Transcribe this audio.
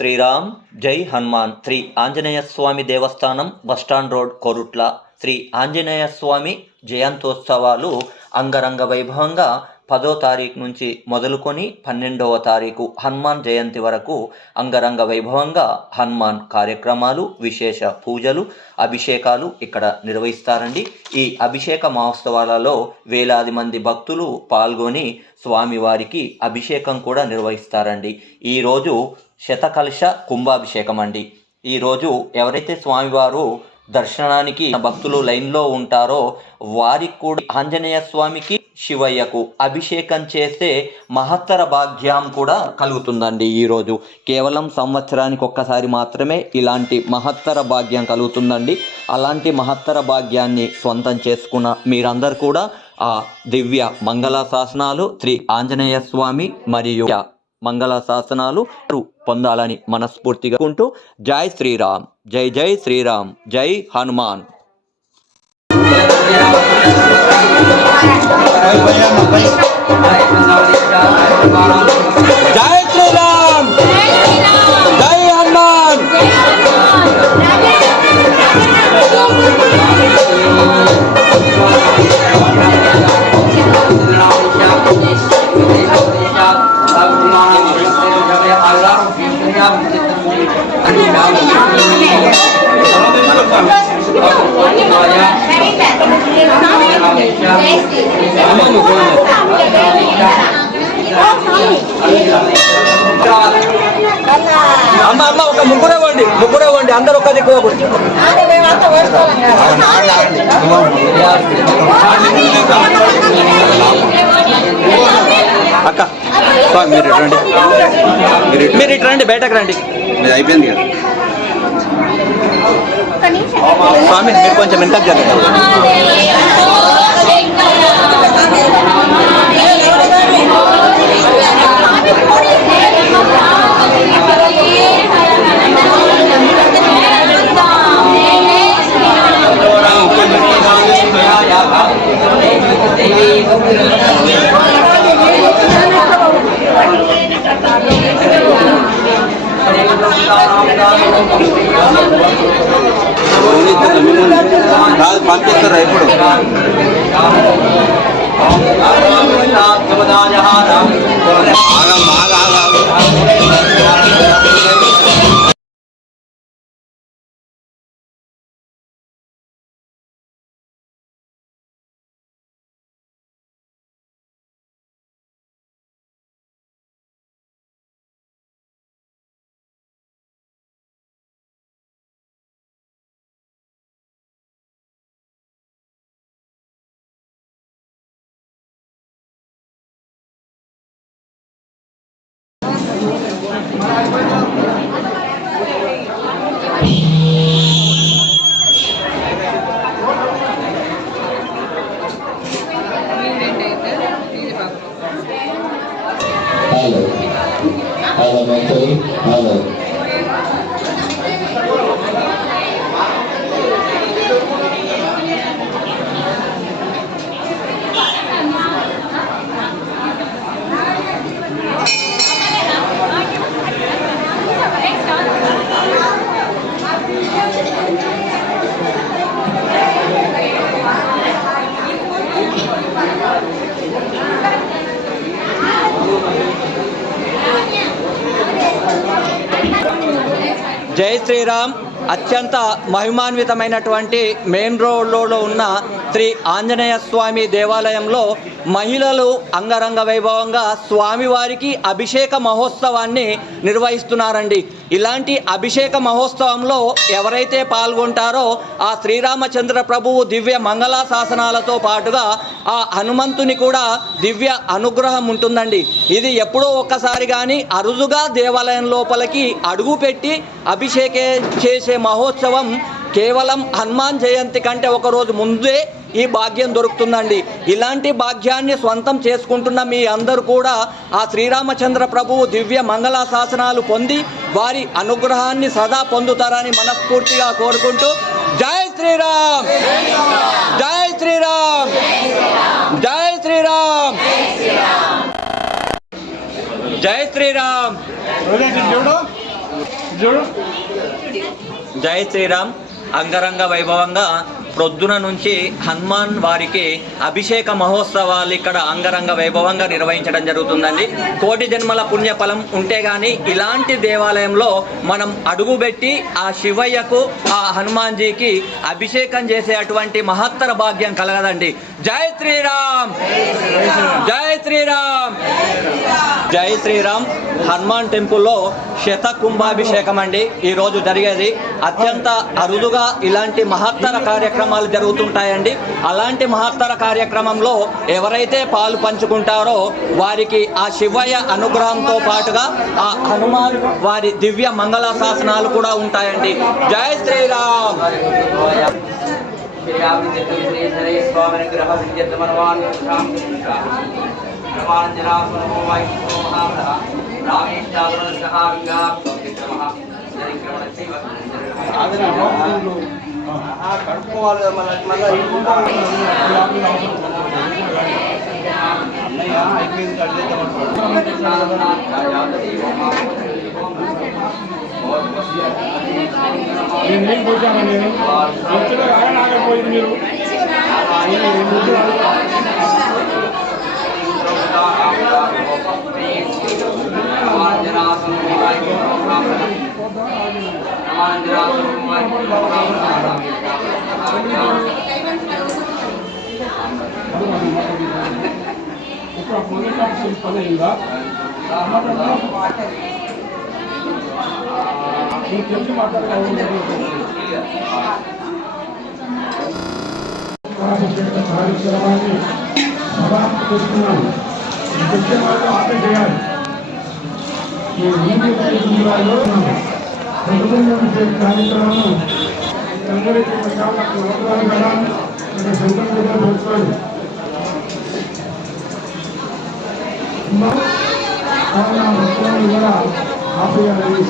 శ్రీరామ్, జై హనుమాన్. శ్రీ ఆంజనేయ స్వామి దేవస్థానం, bus stand road, Korutla. Shri Anjaneya స్వామి జయంతోత్సవాలు అంగరంగ వైభవంగా 10వ తారీఖు నుంచి మొదలుకొని 12వ తారీఖు హనుమాన్ జయంతి వరకు అంగరంగ వైభవంగా హనుమాన్ కార్యక్రమాలు, విశేష పూజలు, అభిషేకాలు ఇక్కడ నిర్వహిస్తారండి. ఈ అభిషేక మహోత్సవాలలో వేలాది మంది భక్తులు పాల్గొని స్వామివారికి అభిషేకం కూడా నిర్వహిస్తారండి. ఈరోజు శతకలశ కుంభాభిషేకం అండి. ఈరోజు ఎవరైతే స్వామివారు దర్శనానికి భక్తులు లైన్లో ఉంటారో వారికి కూడా ఆంజనేయ స్వామికి, శివయ్యకు అభిషేకం చేస్తే మహత్తర భాగ్యం కూడా కలుగుతుందండి. ఈరోజు కేవలం సంవత్సరానికి ఒక్కసారి మాత్రమే ఇలాంటి మహత్తర భాగ్యం కలుగుతుందండి. అలాంటి మహత్తర భాగ్యాన్ని సొంతం చేసుకున్న మీరందరూ కూడా ఆ దివ్య మంగళ శాసనాలు, శ్రీ ఆంజనేయ స్వామి మరియు మంగళ శాసనాలు పొందాలని మనస్ఫూర్తిగా కుంటూ జై శ్రీరామ్, జై జై శ్రీరామ్, జై హనుమాన్. జై శ్రీరామ్, జై హనుమాన్. అమ్మ అమ్మ ఒక ముగ్గురే వండి అందరూ ఒక్క దిక్కువ అక్క స్వామి మీరు ఇటు రండి, బయటకు రండి. అయిపోయింది కదా స్వామి, మీరు కొంచెం వెనకకు జరగండి. పంపిస్తారా ఇప్పుడు? జై శ్రీరామ్. అత్యంత మహిమాన్వితమైనటువంటి మెయిన్ రోడ్లో ఉన్న శ్రీ ఆంజనేయ స్వామి దేవాలయంలో మహిళలు అంగరంగ వైభవంగా స్వామివారికి అభిషేక మహోత్సవాన్ని నిర్వహిస్తున్నారండి. ఇలాంటి అభిషేక మహోత్సవంలో ఎవరైతే పాల్గొంటారో ఆ శ్రీరామచంద్ర ప్రభువు దివ్య మంగళ శాసనాలతో పాటుగా ఆ హనుమంతుని కూడా దివ్య అనుగ్రహం ఉంటుందండి. ఇది ఎప్పుడో ఒక్కసారి కానీ అరుదుగా దేవాలయం లోపలికి అడుగుపెట్టి అభిషేకం చేసే మహోత్సవం కేవలం హనుమాన్ జయంతి కంటే ఒకరోజు ముందే ఈ భాగ్యం దొరుకుతుందండి. ఇలాంటి భాగ్యాన్ని స్వంతం చేసుకుంటున్న మీ అందరూ కూడా ఆ శ్రీరామచంద్ర ప్రభువు దివ్య మంగళ శాసనాలు పొంది వారి అనుగ్రహాన్ని సదా పొందుతారని మనస్ఫూర్తిగా కోరుకుంటూ జై శ్రీరామ్, జై శ్రీరామ్, జై శ్రీరామ్, జై శ్రీరామ్. జై శ్రీరామ్. అంగరంగ వైభవంగా ప్రొద్దున నుంచి హనుమాన్ వారికి అభిషేక మహోత్సవాలు ఇక్కడ అంగరంగ వైభవంగా నిర్వహించడం జరుగుతుందండి. కోటి జన్మల పుణ్యఫలం ఉంటే గాని ఇలాంటి దేవాలయంలో మనం అడుగుపెట్టి ఆ శివయ్యకు ఆ హనుమాన్జీకి అభిషేకం చేసేటువంటి మహత్తర భాగ్యం కలగదండి. జై శ్రీరామ్, జై శ్రీరామ్, జై శ్రీరామ్. హనుమాన్ టెంపుల్లో శతకుంభాభిషేకం అండి ఈరోజు జరిగేది. అత్యంత అరుదుగా ఇలాంటి మహత్తర కార్యక్రమాలు జరుగుతుంటాయండి. అలాంటి మహత్తర కార్యక్రమంలో ఎవరైతే పాలు పంచుకుంటారో వారికి ఆ శివయ్య అనుగ్రహంతో పాటుగా ఆ హనుమాన్ వారి దివ్య మంగళ శాసనాలు కూడా ఉంటాయండి. జై శ్రీరామ్. కడుక్కోవాలి మళ్ళీ అయిపోయింది నేను కూర్చాను. నేను ఆగకపోయింది మీరు తెలిసి మాట్లాడుతున్నాను. కార్యక్రమాన్ని సమాప్తి చేస్తున్నాను. ఆపే చేయాలి. ఈ జిల్లాలో కార్యక్రమం అందరికీ కదా సంతోషంగా చూసుకోండి. కూడా ఆపేయాలి.